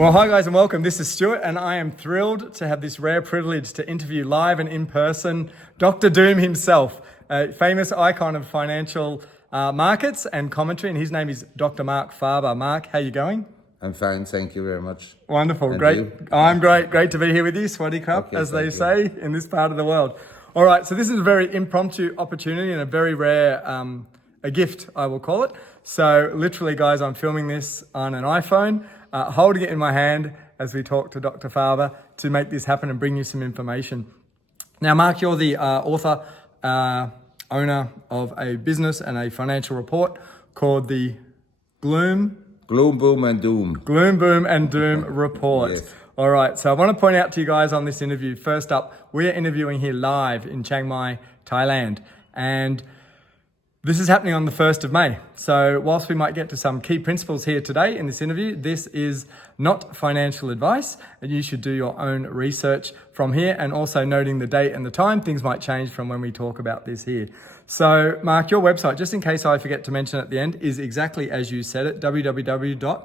Well, hi guys and welcome. This is Stuart and I am thrilled to have this rare privilege to interview live and in person Dr. Doom himself, a famous icon of financial markets and commentary, and his name is Dr. Marc Faber. Marc, how you going? I'm fine, thank you very much. Wonderful, And great. you? I'm great. Great to be here with you, Swaddy Cup, Okay, as they thank you. say in this part of the world. All right, so this is a very impromptu opportunity and a very rare a gift, I will call it. So literally, guys, I'm filming this on an iPhone, holding it in my hand as we talk to Dr. Faber to make this happen and bring you some information. Now, Marc, you're the author, owner of a business and a financial report called the Gloom, Boom, and Doom. Boom, and Doom report. Yes. All right, so I want to point out to you guys on this interview, first up, we're interviewing here live in Chiang Mai, Thailand, and this is happening on the 1st of May. So whilst we might get to some key principles here today in this interview, this is not financial advice, and you should do your own research from here, and also noting the date and the time. Things might change from when we talk about this here. So Marc, your website, just in case I forget to mention at the end, is exactly as you said it, www.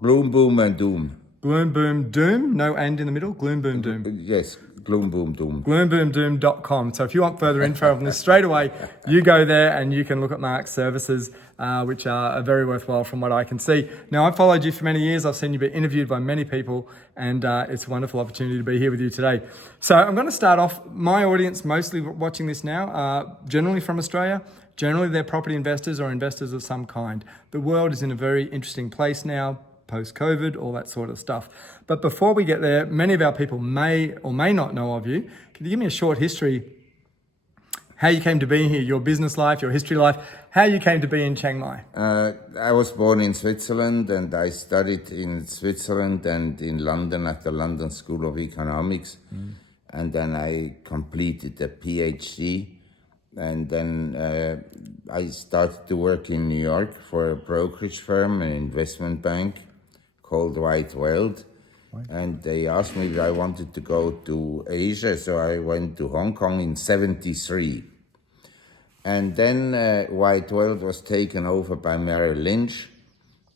Boom, and Doom. Gloom, boom, doom, no and in the middle, gloom, boom, doom. Yes, Boom, Doom. gloomboomdoom.com. So if you want further info on this straight away, you go there and you can look at Marc's services, which are very worthwhile from what I can see. Now, I've followed you for many years. I've seen you be interviewed by many people, and it's a wonderful opportunity to be here with you today. So I'm going to start off. My audience, mostly watching this now, are generally from Australia. Generally, they're property investors or investors of some kind. The world is in a very interesting place now, post-COVID, all that sort of stuff. But before we get there, many of our people may or may not know of you. Can you give me a short history, how you came to be here, your business life, your history life, how you came to be in Chiang Mai? I was born in Switzerland, and I studied in Switzerland and in London at the London School of Economics. And then I completed a PhD. And then I started to work in New York for a brokerage firm, an investment bank called White Weld. And they asked me if I wanted to go to Asia, so I went to Hong Kong in '73. And then White Weld was taken over by Merrill Lynch,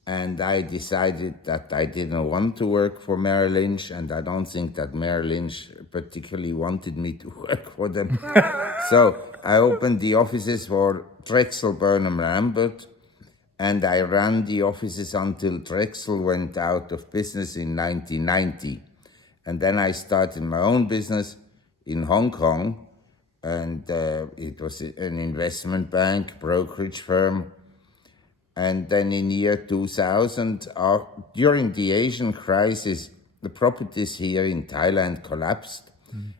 and I decided that I didn't want to work for Merrill Lynch, and I don't think that Merrill Lynch particularly wanted me to work for them. So I opened the offices for Drexel Burnham Lambert, and I ran the offices until Drexel went out of business in 1990. And then I started my own business in Hong Kong, and it was an investment bank, brokerage firm. And then in year 2000, during the Asian crisis, the properties here in Thailand collapsed,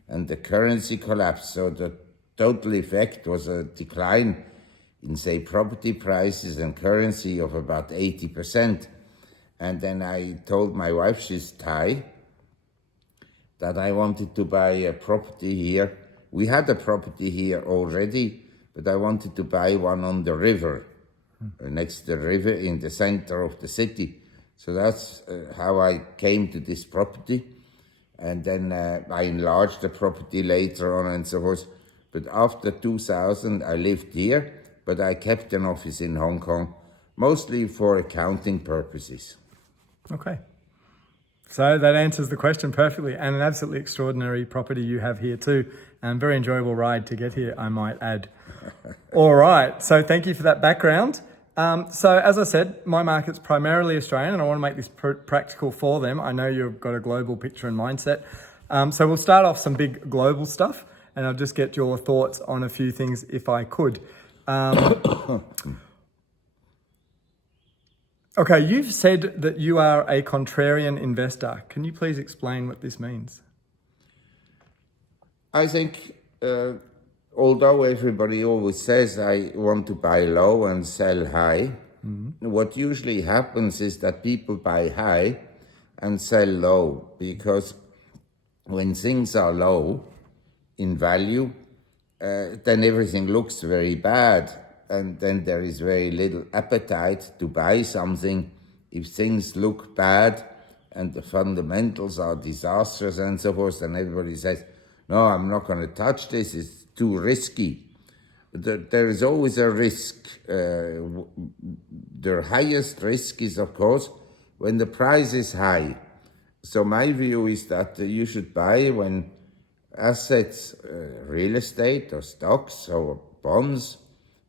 and the currency collapsed. So the total effect was a decline in, say, property prices and currency of about 80%. And then I told my wife, she's Thai, that I wanted to buy a property here. We had a property here already, but I wanted to buy one on the river, next to the river in the center of the city. So that's how I came to this property. And then I enlarged the property later on and so forth. But after 2000, I lived here, but I kept an office in Hong Kong, mostly for accounting purposes. Okay. So that answers the question perfectly, and an absolutely extraordinary property you have here too, and very enjoyable ride to get here, I might add. All right, so thank you for that background. So as I said, my market's primarily Australian, and I want to make this practical for them. I know you've got a global picture and mindset. So we'll start off some big global stuff, and I'll just get your thoughts on a few things if I could. Okay, you've said that you are a contrarian investor. Can you please explain what this means? I think, although everybody always says I want to buy low and sell high, what usually happens is that people buy high and sell low, because when things are low in value, then everything looks very bad, and then there is very little appetite to buy something. If things look bad and the fundamentals are disastrous and so forth, then everybody says, no, I'm not going to touch this, it's too risky. There is always a risk. The highest risk is, of course, when the price is high. So my view is that you should buy when assets, real estate or stocks or bonds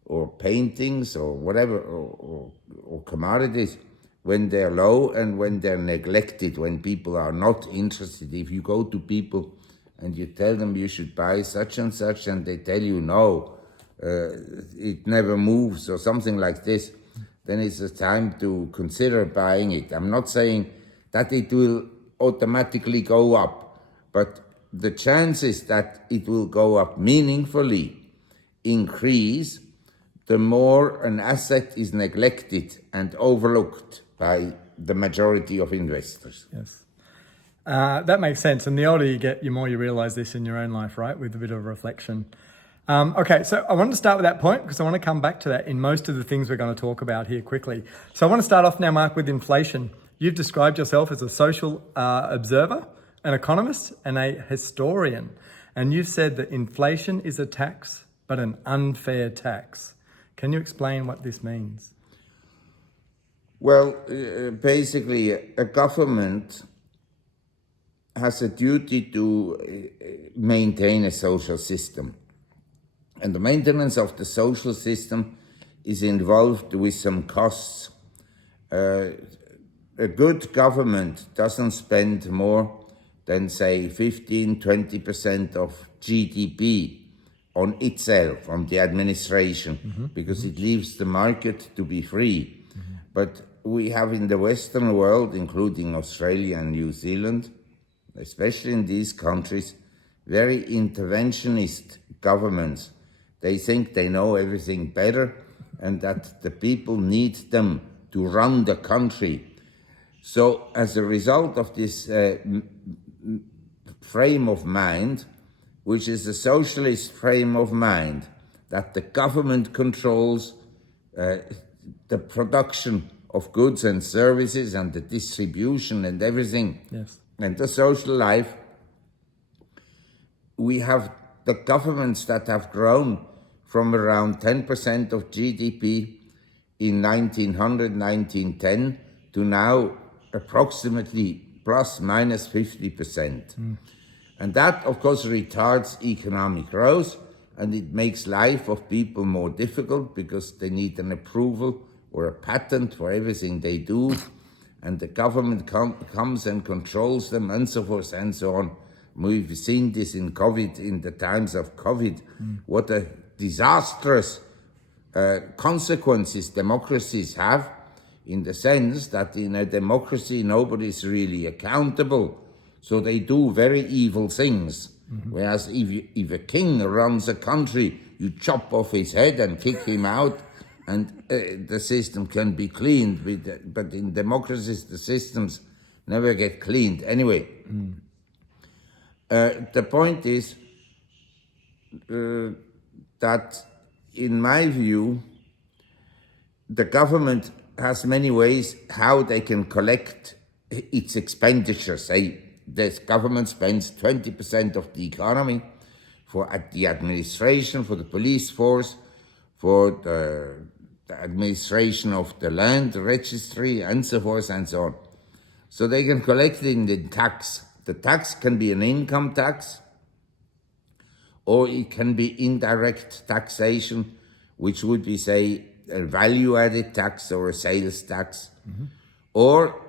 or paintings or whatever, or commodities, when they're low and when they're neglected, when people are not interested. If you go to people and you tell them you should buy such and such and they tell you no, it never moves or something like this, then it's a time to consider buying it. I'm not saying that it will automatically go up, but the chances that it will go up meaningfully increase the more an asset is neglected and overlooked by the majority of investors. Yes. That makes sense. And the older you get, the more you realize this in your own life, right? With a bit of reflection. Okay, so I wanted to start with that point because I want to come back to that in most of the things we're going to talk about here quickly. So I want to start off now, Marc, with inflation. You've described yourself as a social observer, an economist, and a historian. And you've said that inflation is a tax, but an unfair tax. Can you explain what this means? Well, basically, a government has a duty to maintain a social system. And the maintenance of the social system is involved with some costs. A good government doesn't spend more than, say, 15-20% of GDP on itself, on the administration, because it leaves the market to be free. But we have in the Western world, including Australia and New Zealand, especially in these countries, very interventionist governments. They think they know everything better and that the people need them to run the country. So as a result of this frame of mind, which is a socialist frame of mind, that the government controls the production of goods and services and the distribution and everything, yes, and the social life, we have the governments that have grown from around 10% of GDP in 1900, 1910 to now approximately plus minus 50%. And that, of course, retards economic growth, and it makes life of people more difficult because they need an approval or a patent for everything they do, and the government comes and controls them and so forth and so on. We've seen this in COVID, in the times of COVID, what a disastrous consequences democracies have, in the sense that in a democracy nobody's really accountable, so they do very evil things. Whereas if a king runs a country, you chop off his head and kick him out, and the system can be cleaned. But in democracies, the systems never get cleaned. Anyway, the point is that, in my view, the government has many ways how they can collect its expenditure. Say, the government spends 20% of the economy for the administration, for the police force, for the administration of the land registry, and so forth and so on. So they can collect it in the tax. The tax can be an income tax, or it can be indirect taxation, which would be, say, a value-added tax or a sales tax. Or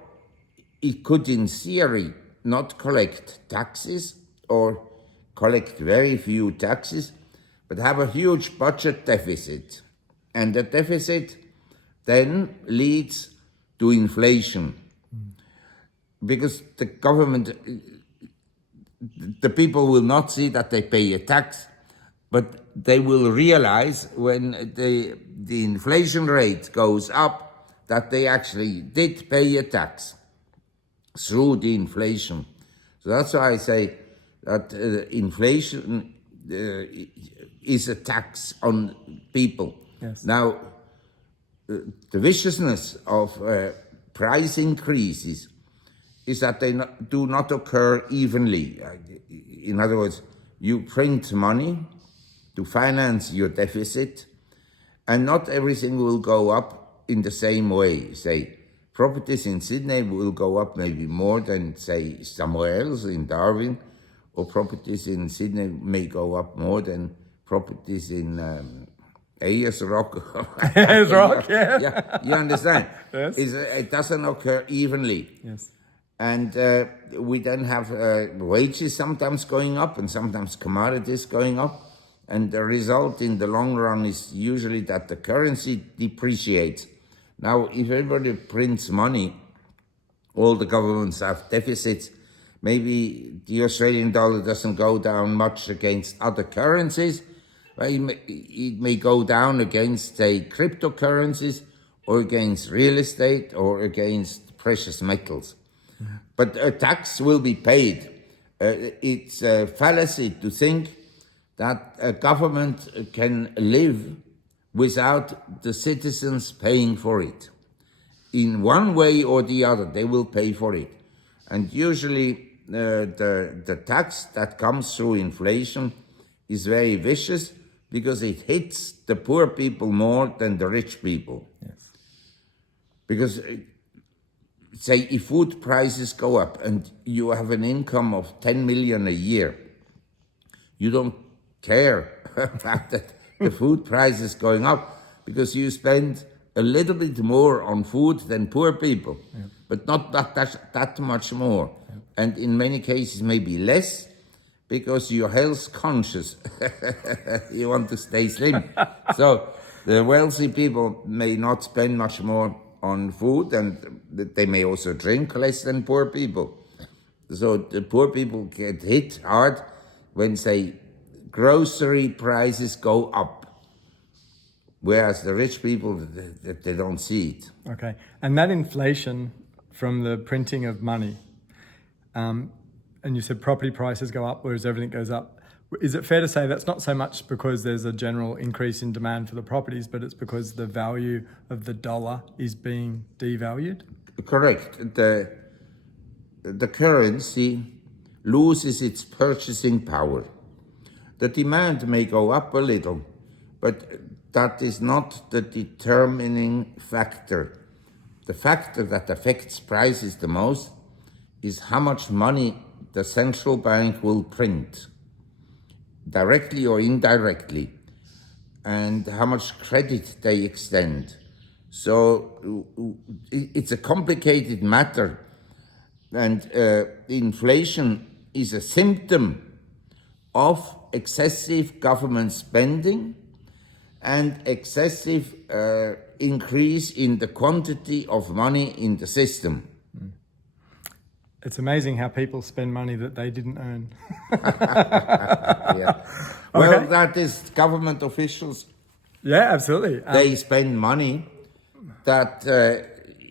it could, in theory, not collect taxes or collect very few taxes, but have a huge budget deficit. And the deficit then leads to inflation. Because the government, the people will not see that they pay a tax, but they will realize when the inflation rate goes up that they actually did pay a tax through the inflation. So that's why I say that inflation is a tax on people. Yes. Now, the viciousness of price increases is that they do not occur evenly. In other words, you print money to finance your deficit, and not everything will go up in the same way. Say, properties in Sydney will go up maybe more than, say, somewhere else in Darwin, or properties in Sydney may go up more than properties in Ayers Rock. Ayers Rock, yeah. Yeah, you understand? Yes. It doesn't occur evenly. Yes. And we then have wages sometimes going up and sometimes commodities going up. And the result in the long run is usually that the currency depreciates. Now, if everybody prints money, all the governments have deficits, maybe the Australian dollar doesn't go down much against other currencies. It may go down against, say, cryptocurrencies or against real estate or against precious metals. Mm-hmm. But a tax will be paid. It's a fallacy to think that a government can live without the citizens paying for it. In one way or the other, they will pay for it. And usually the tax that comes through inflation is very vicious because it hits the poor people more than the rich people. Yes. Because, say, if food prices go up and you have an income of 10 million a year, you don't care about that the food price is going up because you spend a little bit more on food than poor people, but not that much more. Yeah. And in many cases, maybe less because you're health conscious. You want to stay slim. So the wealthy people may not spend much more on food, and they may also drink less than poor people. So the poor people get hit hard when, say, grocery prices go up, whereas the rich people, they don't see it. Okay, and that inflation from the printing of money, and you said property prices go up, whereas everything goes up. Is it fair to say that's not so much because there's a general increase in demand for the properties, but it's because the value of the dollar is being devalued? Correct. The currency loses its purchasing power. The demand may go up a little, but that is not the determining factor. The factor that affects prices the most is how much money the central bank will print, directly or indirectly, and how much credit they extend. So it's a complicated matter, and inflation is a symptom of excessive government spending and excessive increase in the quantity of money in the system. It's amazing how people spend money that they didn't earn. Yeah. Well, okay. That is government officials. Yeah, absolutely. They spend money that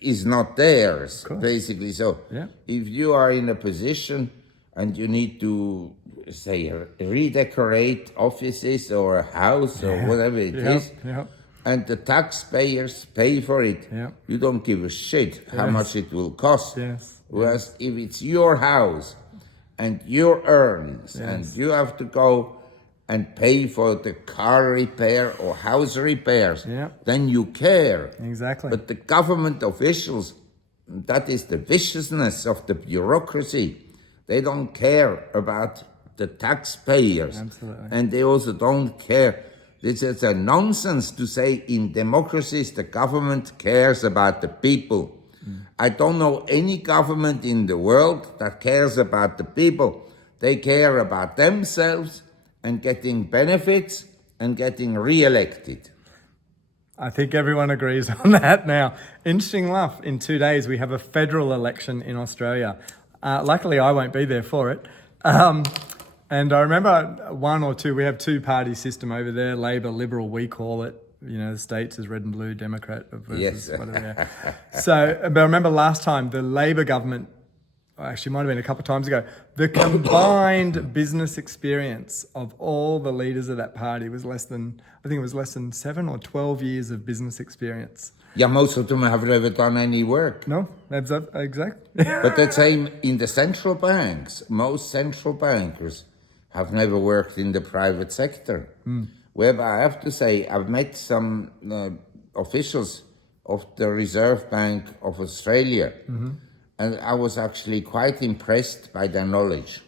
is not theirs, basically. So if you are in a position and you need to, say, redecorate offices or a house or whatever it is, and the taxpayers pay for it, you don't give a shit how much it will cost. Whereas if it's your house and your earnings and you have to go and pay for the car repair or house repairs, then you care. Exactly. But the government officials, that is the viciousness of the bureaucracy. They don't care about the taxpayers. Absolutely. And they also don't care. This is a nonsense to say in democracies the government cares about the people. I don't know any government in the world that cares about the people. They care about themselves and getting benefits and getting re-elected. I think everyone agrees on that now. Interesting enough, in 2 days we have a federal election in Australia. Luckily I won't be there for it. And I remember we have two-party system over there, Labor, Liberal, we call it. You know, the States is red and blue, Democrat versus whatever. So, but I remember last time the Labor government, actually might have been a couple of times ago, the combined business experience of all the leaders of that party was less than 7 or 12 years of business experience. Yeah, most of them have never done any work. No, exactly. But the same in the central banks. Most central bankers have never worked in the private sector. Whereby I have to say, I've met some officials of the Reserve Bank of Australia. And I was actually quite impressed by their knowledge.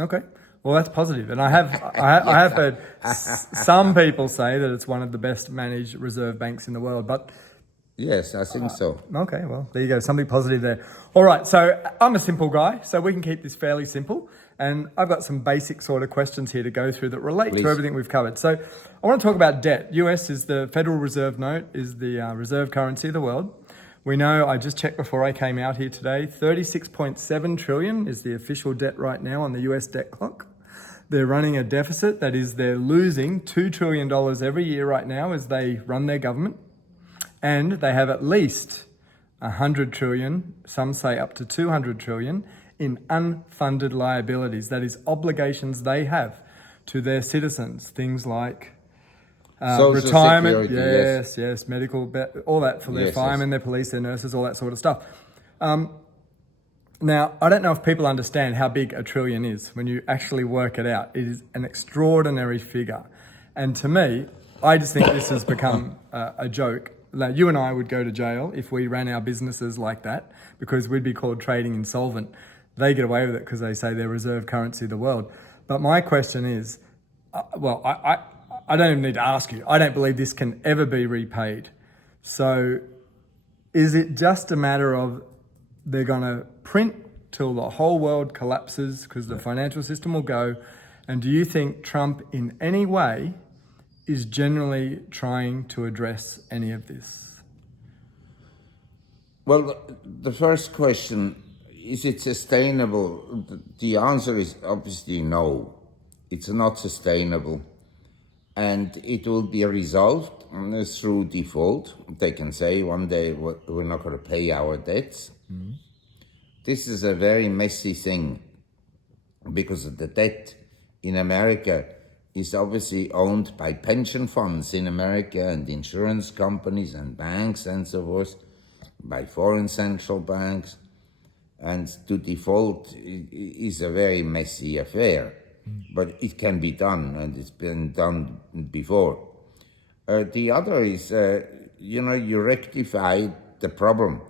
Okay. Well, that's positive. And I have heard some people say that it's one of the best managed reserve banks in the world. But Yes, I think so. okay, well, there you go. Something positive there. All right. So I'm a simple guy, so we can keep this fairly simple. And I've got some basic sort of questions here to go through that relate Please. to everything we've covered. So I want to talk about debt. US is the Federal Reserve note, is the reserve currency of the world. We know, I just checked before I came out here today, 36.7 trillion is the official debt right now on the US debt clock. They're running a deficit, that is, they're losing $2 trillion every year right now as they run their government. And they have at least 100 trillion, some say up to 200 trillion, in unfunded liabilities. That is, obligations they have to their citizens. Things like Social retirement, security, yes, medical, all that for their firemen, their police, their nurses, all that sort of stuff. Now, I don't know if people understand how big a trillion is when you actually work it out. It is an extraordinary figure. And to me, I just think this has become a joke. Like, you and I would go to jail if we ran our businesses like that because we'd be called trading insolvent. They get away with it because they say they're reserve currency of the world. But my question is, I don't even need to ask you. I don't believe this can ever be repaid. So is it just a matter of they're going to print till the whole world collapses because the financial system will go? And do you think Trump in any way is generally trying to address any of this? Well, the first question, is it sustainable? The answer is obviously no. It's not sustainable. And it will be resolved through default. They can say one day we're not going to pay our debts. This is a very messy thing because the debt in America is obviously owned by pension funds in America and insurance companies and banks and so forth, by foreign central banks. And to default is a very messy affair. But it can be done, and it's been done before. The other is, you rectify the problem.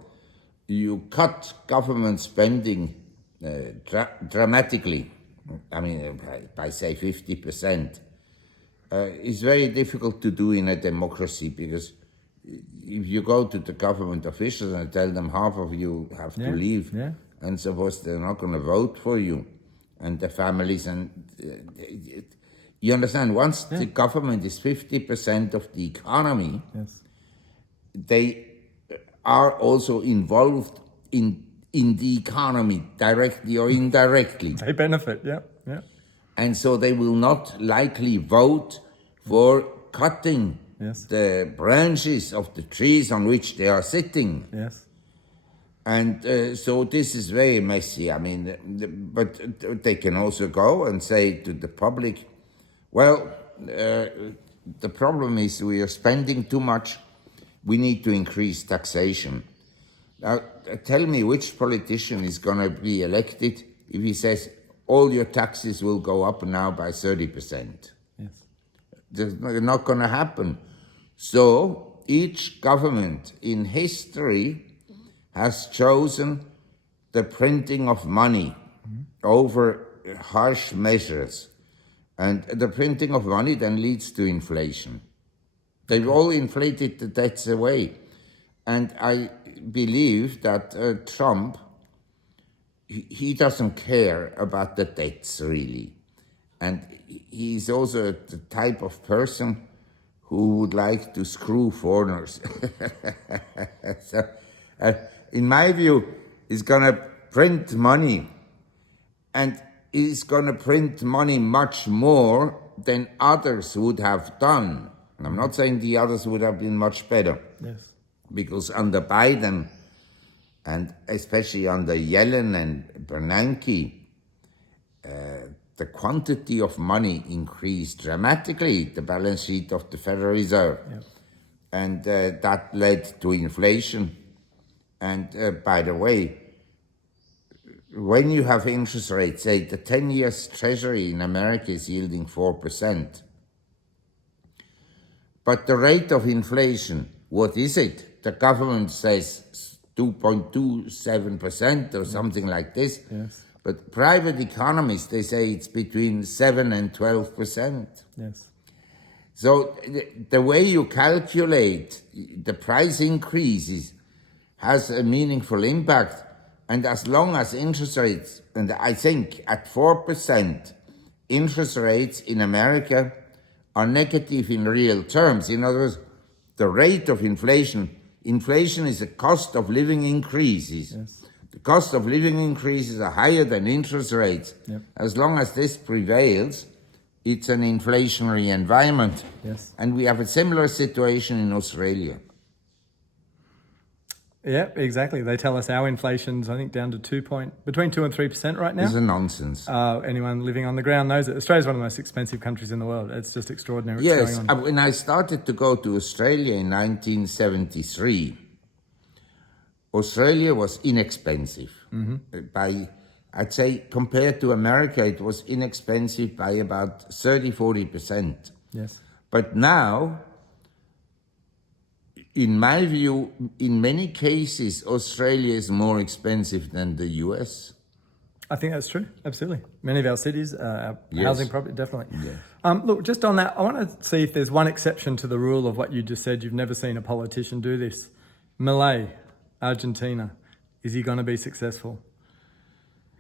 You cut government spending dramatically. I mean, by say 50%. It's very difficult to do in a democracy because if you go to the government officials and tell them half of you have to leave, and so forth, they're not going to vote for you. And the families, and you understand, once the government is 50% of the economy, they are also involved in the economy, directly or indirectly. They benefit, yeah. And so they will not likely vote for cutting the branches of the trees on which they are sitting. And so this is very messy. I mean, but they can also go and say to the public, well, the problem is we are spending too much. We need to increase taxation. Now, tell me which politician is going to be elected if he says all your taxes will go up now by 30%. That's not going to happen. So each government in history has chosen the printing of money over harsh measures. And the printing of money then leads to inflation. They've all inflated the debts away. And I believe that Trump, he doesn't care about the debts, really. And he's also the type of person who would like to screw foreigners. So, in my view, he's going to print money, and he's going to print money much more than others would have done. And I'm not saying the others would have been much better. Because under Biden, and especially under Yellen and Bernanke, the quantity of money increased dramatically, the balance sheet of the Federal Reserve. And that led to inflation. And by the way, when you have interest rates, say the 10 years Treasury in America is yielding 4%, but the rate of inflation what is it? The government says 2.27% or something like this. Yes. But private economists, they say it's between 7 and 12%. Yes. So the way you calculate the price increases has a meaningful impact. And as long as interest rates, and I think at 4%, interest rates in America are negative in real terms. In other words, the rate of inflation is a cost of living increases. Yes. The cost of living increases are higher than interest rates. Yep. As long as this prevails, it's an inflationary environment. Yes. And we have a similar situation in Australia. Yeah, exactly. They tell us our inflation's, I think, down to between 2 and 3% right now. This is nonsense. Anyone living on the ground knows it. Australia's one of the most expensive countries in the world. It's just extraordinary what's Yes, going on. when I started to go to Australia in 1973, Australia was inexpensive. I'd say compared to America, it was inexpensive by about 30-40%. Yes. But now, in my view, in many cases, Australia is more expensive than the US. I think that's true. Absolutely. Many of our cities, our Yes. housing property, definitely. Yes. Look, just on that, I want to see if there's one exception to the rule of what you just said. You've never seen a politician do this. Milei, Argentina, is he going to be successful?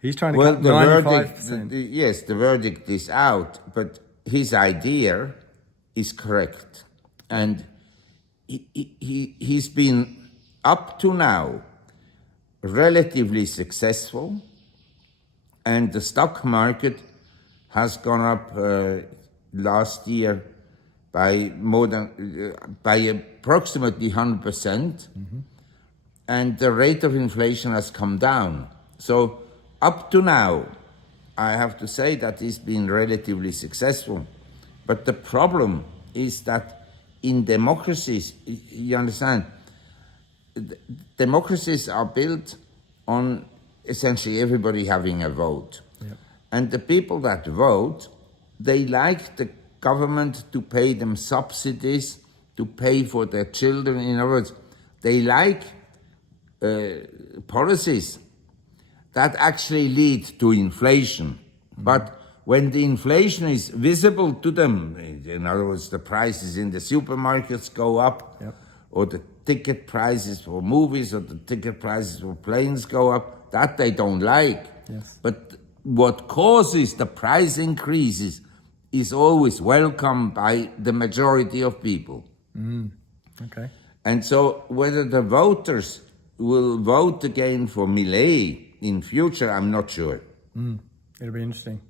He's trying to cut 95%. Yes, the verdict is out, but his idea is correct. And he's been, up to now, relatively successful, and the stock market has gone up last year by approximately 100%, and the rate of inflation has come down. So up to now, I have to say that he's been relatively successful. But the problem is that in democracies, you understand, democracies are built on essentially everybody having a vote. Yep. And the people that vote, they like the government to pay them subsidies, to pay for their children. In other words, they like policies that actually lead to inflation. But when the inflation is visible to them, in other words, the prices in the supermarkets go up, Yep. or the ticket prices for movies or the ticket prices for planes go up, that they don't like. Yes. But what causes the price increases is always welcomed by the majority of people. Okay. And so whether the voters will vote again for Milei in future, I'm not sure. It'll be interesting.